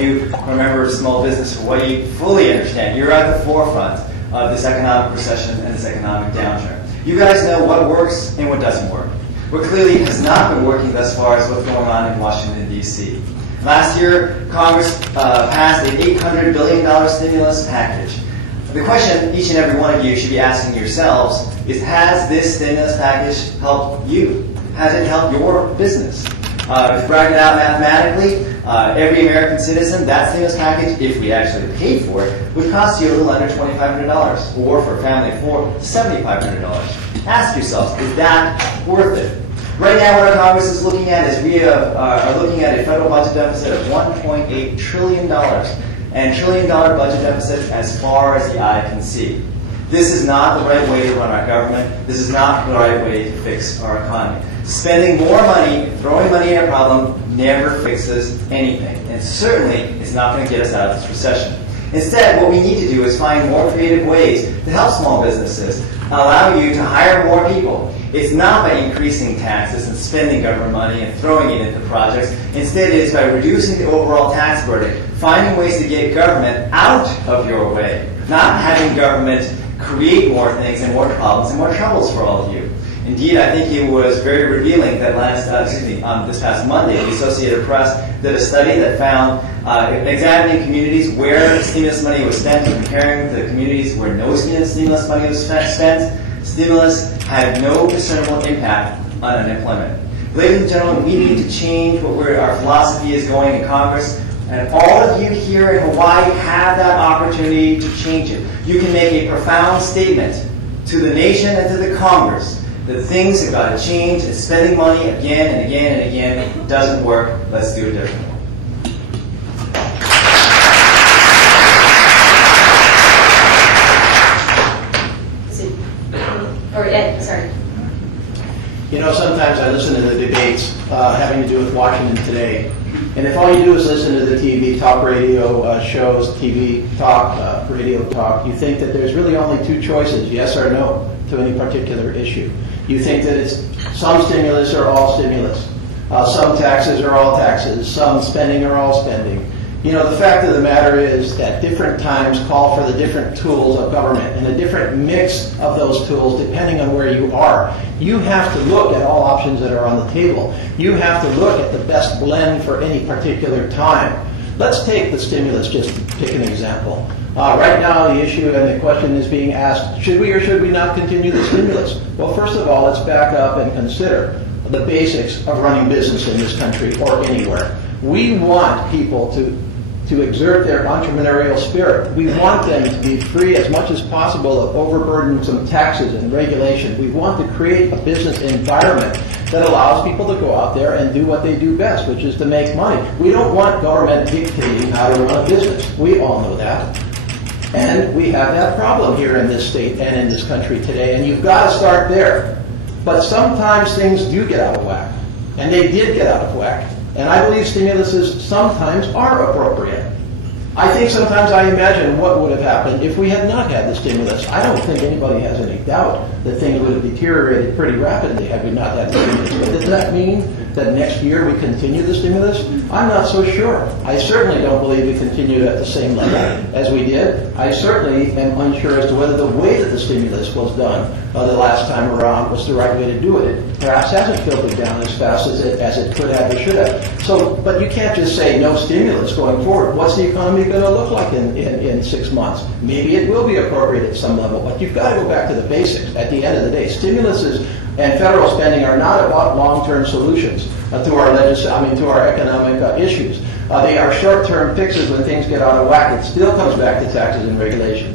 You remember small business Hawaii fully understand. You're at the forefront of this economic recession and this economic downturn. You guys know what works and what doesn't work. What clearly has not been working thus far is what's going on in Washington, D.C. Last year, Congress passed an $800 billion stimulus package. The question each and every one of you should be asking yourselves is, has this stimulus package helped you? Has it helped your business? If bracket out mathematically, every American citizen, that stimulus package, if we actually paid for it, would cost you a little under $2,500, or for a family of four, $7,500. Ask yourselves, is that worth it? Right now, what our Congress is looking at is we are looking at a federal budget deficit of $1.8 trillion, and trillion-dollar budget deficits as far as the eye can see. This is not the right way to run our government. This is not the right way to fix our economy. Spending more money, throwing money at a problem, never fixes anything. And certainly, it's not going to get us out of this recession. Instead, what we need to do is find more creative ways to help small businesses, allow you to hire more people. It's not by increasing taxes and spending government money and throwing it into projects. Instead, it is by reducing the overall tax burden, finding ways to get government out of your way, not having government create more things and more problems and more troubles for all of you. Indeed, I think it was very revealing that this past Monday, the Associated Press did a study that found, examining communities where stimulus money was spent and comparing the communities where no stimulus money was spent, stimulus had no discernible impact on unemployment. Ladies and gentlemen, we need to change where our philosophy is going in Congress, and all of you here in Hawaii have that opportunity to change it. You can make a profound statement to the nation and to the Congress that things have got to change, and spending money again and again and again doesn't work. Let's do it differently. Sorry. You know, sometimes I listen to the debates having to do with Washington today, and if all you do is listen to the TV talk radio shows, TV talk, radio talk, you think that there's really only two choices, yes or no, to any particular issue. You think that it's some stimulus or all stimulus, some taxes or all taxes, some spending or all spending. You know, the fact of the matter is that different times call for the different tools of government and a different mix of those tools depending on where you are. You have to look at all options that are on the table. You have to look at the best blend for any particular time. Let's take the stimulus, just to pick an example. Right now, the issue and the question is being asked, should we or should we not continue the stimulus? Well, first of all, let's back up and consider the basics of running business in this country or anywhere. We want people to exert their entrepreneurial spirit. We want them to be free as much as possible of overburdensome taxes and regulation. We want to create a business environment that allows people to go out there and do what they do best, which is to make money. We don't want government dictating how to run a business. We all know that. And we have that problem here in this state and in this country today, and you've got to start there. But sometimes things do get out of whack, and they did get out of whack. And I believe stimuluses sometimes are appropriate. I think sometimes I imagine what would have happened if we had not had the stimulus. I don't think anybody has any doubt that things would have deteriorated pretty rapidly had we not had the stimulus. But does that mean that next year we continue the stimulus? I'm not so sure. I certainly don't believe we continue at the same level as we did. I certainly am unsure as to whether the way that the stimulus was done the last time around was the right way to do it. It perhaps hasn't filtered down as fast as it could have or should have. So, but you can't just say no stimulus going forward. What's the economy going to look like in 6 months? Maybe it will be appropriate at some level, but you've got to go back to the basics. At the end of the day, stimuluses and federal spending are not about long-term solutions to our economic issues. They are short-term fixes when things get out of whack. It still comes back to taxes and regulation.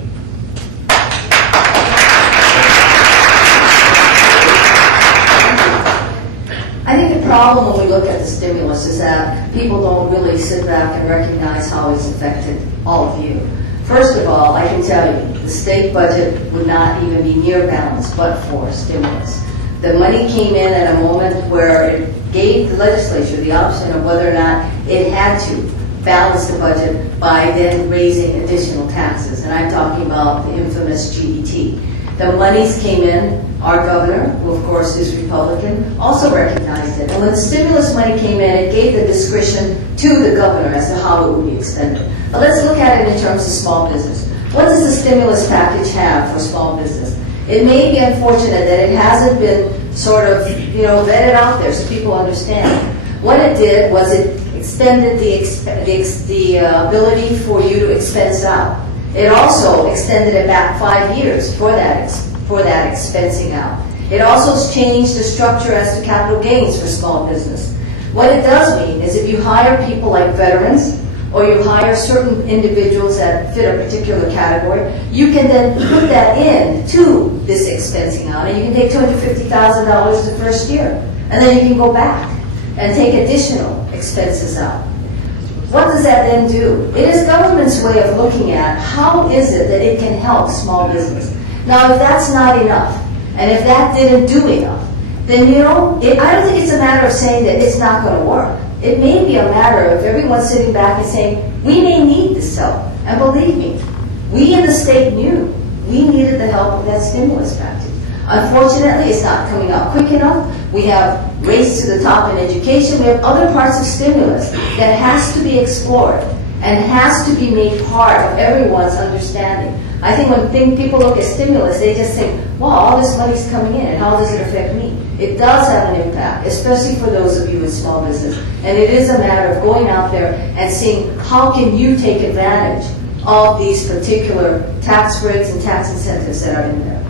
I think the problem when we look at the stimulus is that people don't really sit back and recognize how it's affected all of you. First of all, I can tell you, the state budget would not even be near balance but for stimulus. The money came in at a moment where it gave the legislature the option of whether or not it had to balance the budget by then raising additional taxes. And I'm talking about the infamous GDT. The monies came in. Our governor, who of course is Republican, also recognized it. And when the stimulus money came in, it gave the discretion to the governor as to how it would be expended. But let's look at it in terms of small business. What does the stimulus package have for small business? It may be unfortunate that it hasn't been sort of, vetted out there so people understand. What it did was it extended the ability for you to expense out. It also extended it back 5 years for that expensing out. It also changed the structure as to capital gains for small business. What it does mean is if you hire people like veterans, or you hire certain individuals that fit a particular category, you can then put that in to this expensing out, and you can take $250,000 the first year, and then you can go back and take additional expenses out. What does that then do? It is government's way of looking at how is it that it can help small business. Now, if that's not enough, and if that didn't do enough, then I don't think it's a matter of saying that it's not going to work. It may be a matter of everyone sitting back and saying, we may need this help. And believe me, we in the state knew we needed the help of that stimulus package. Unfortunately, it's not coming out quick enough. We have race to the top in education. We have other parts of stimulus that has to be explored and has to be made part of everyone's understanding. I think when people look at stimulus, they just think, well, all this money's coming in, and how does it affect me? It does have an impact, especially for those of you in small business. And it is a matter of going out there and seeing how can you take advantage of these particular tax breaks and tax incentives that are in there.